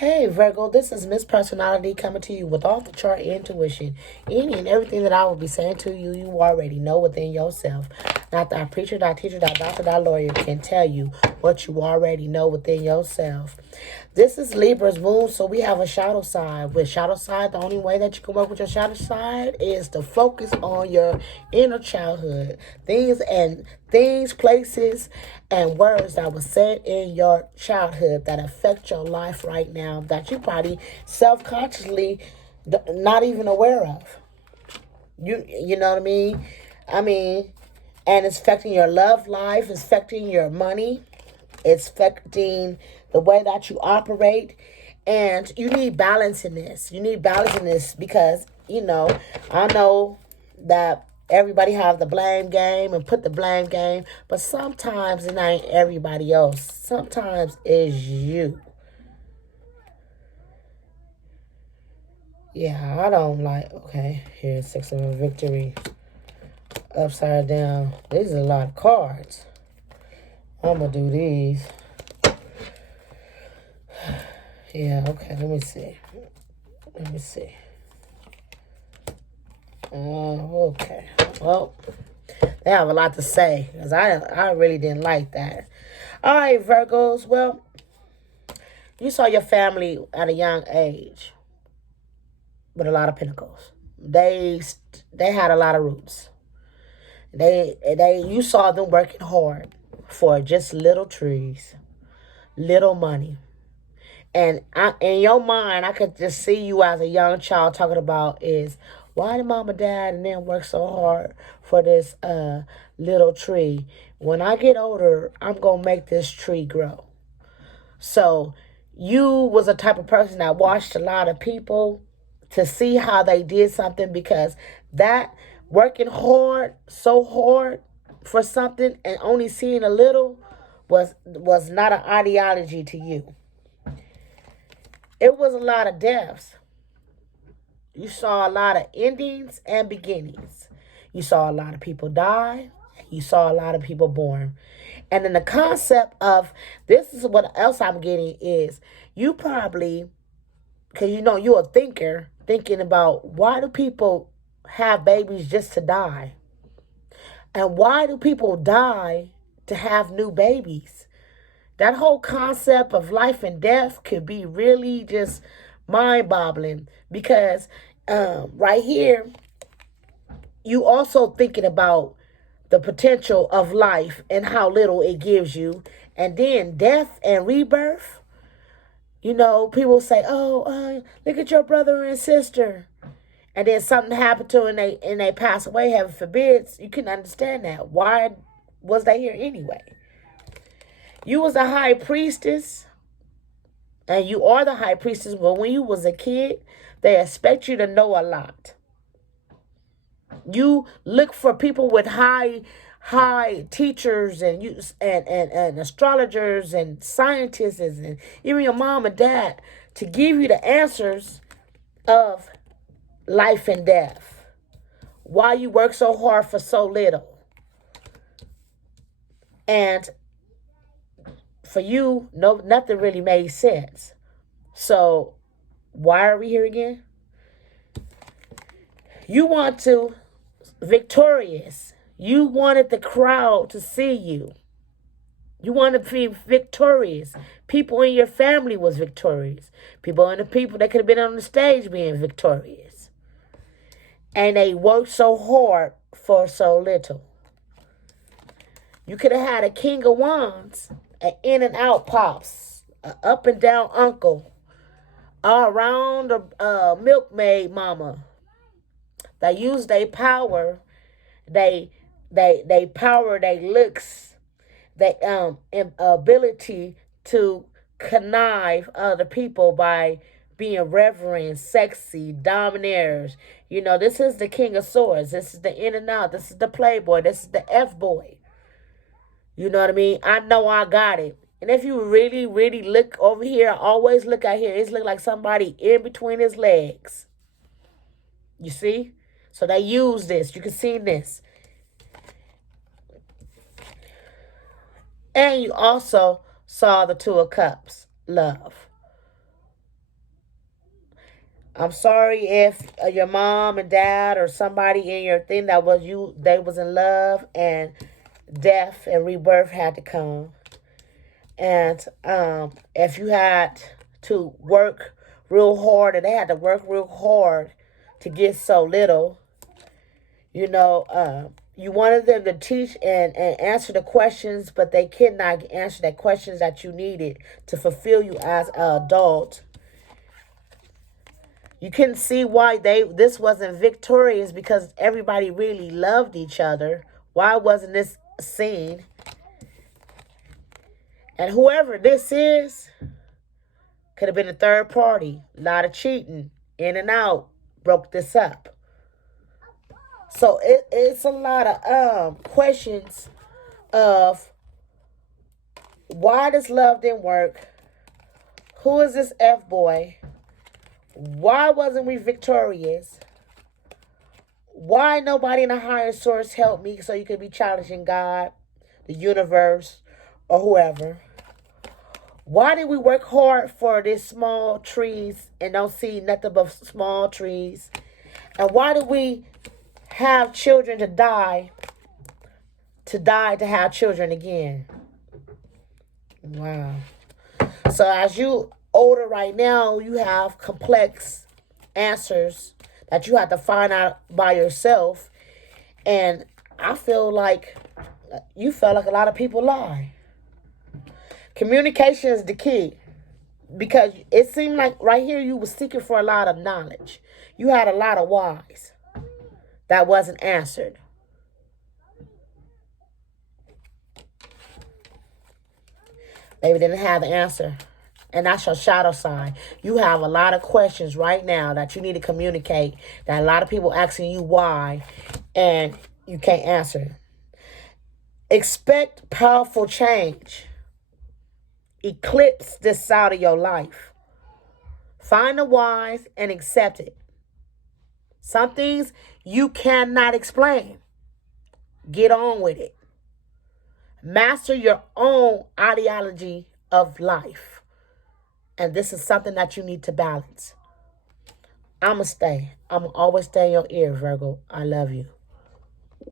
Hey Virgo, this is Miss Personality coming to you with off the chart intuition. Any and everything that I will be saying to you, you already know within yourself. Not that preacher, that teacher, that doctor, that lawyer can tell you what you already know within yourself. This is Libra's moon, so we have a shadow side. With shadow side, the only way that you can work with your shadow side is to focus on your inner childhood. Things, places, and words that were said in your childhood that affect your life right now that you probably self-consciously not even aware of. You know what I mean? I mean, and it's affecting your love life, it's affecting your money, it's affecting the way that you operate. And you need balance in this. You need balance in this because, I know that everybody have the blame game and put the blame game, but sometimes it ain't everybody else. Sometimes it's you. Yeah, I don't like, okay, here's Six of Victory. Upside down. These are a lot of cards. I'm going to do these. Yeah, okay, let me see. Okay. Well, they have a lot to say because I really didn't like that. All right, Virgos. Well, you saw your family at a young age with a lot of pentacles. They had a lot of roots. You saw them working hard for just little trees, little money. And in your mind, I could just see you as a young child talking about is why did mom and dad and them work so hard for this little tree? When I get older, I'm going to make this tree grow. So you was a type of person that watched a lot of people to see how they did something because that working hard, so hard for something and only seeing a little was not an ideology to you. It was a lot of deaths. You saw a lot of endings and beginnings. You saw a lot of people die. You saw a lot of people born. And then the concept of this is what else I'm getting is you probably, because you're a thinker, thinking about why do people have babies just to die? And why do people die to have new babies? That whole concept of life and death could be really just mind-boggling because right here, you also thinking about the potential of life and how little it gives you. And then death and rebirth. People say, oh, look at your brother and sister. And then something happened to them and they pass away, heaven forbids. You can understand that. Why was they here anyway? You was a high priestess, and you are the high priestess, but when you was a kid, they expect you to know a lot. You look for people with high teachers and astrologers and scientists and even your mom and dad to give you the answers of life and death. Why you work so hard for so little. And for you, nothing really made sense. So why are we here again? You want to victorious. You wanted the crowd to see you. You wanted to be victorious. People in your family was victorious. People that could have been on the stage being victorious. And they worked so hard for so little. You could have had a king of wands, an in and out pops, an up and down uncle, all around a milkmaid mama. They use their power, they power, they looks, they ability to connive other people by being reverent, sexy, domineers. This is the king of swords. This is the in and out. This is the playboy. This is the F boy. You know what I mean? I know I got it. And if you really, really look over here, always look out here. It's look like somebody in between his legs. You see? So they use this. You can see this. And you also saw the Two of Cups, love. I'm sorry if your mom and dad or somebody in your thing that was you, they was in love and death and rebirth had to come. And if you had to work real hard and they had to work real hard to get so little, you know, you wanted them to teach and answer the questions, but they could not answer the questions that you needed to fulfill you as an adult. You couldn't see why this wasn't victorious because everybody really loved each other. Why wasn't this seen? And whoever this is could have been a third party. A lot of cheating, in and out, broke this up. So it's a lot of questions of why this love didn't work. Who is this F boy? Why wasn't we victorious? Why nobody in a higher source helped me so you could be challenging God, the universe, or whoever? Why did we work hard for these small trees and don't see nothing but small trees? And why did we have children to die to have children again? Wow. So as you older right now, you have complex answers that you have to find out by yourself. And I feel like you felt like a lot of people lie. Communication is the key. Because it seemed like right here you were seeking for a lot of knowledge. You had a lot of whys that wasn't answered. Maybe didn't have the answer. And that's your shadow sign. You have a lot of questions right now that you need to communicate. That a lot of people asking you why. And you can't answer. Expect powerful change. Eclipse this side of your life. Find the whys and accept it. Some things you cannot explain. Get on with it. Master your own ideology of life. And this is something that you need to balance. I'ma stay. I'ma always stay in your ear, Virgo. I love you.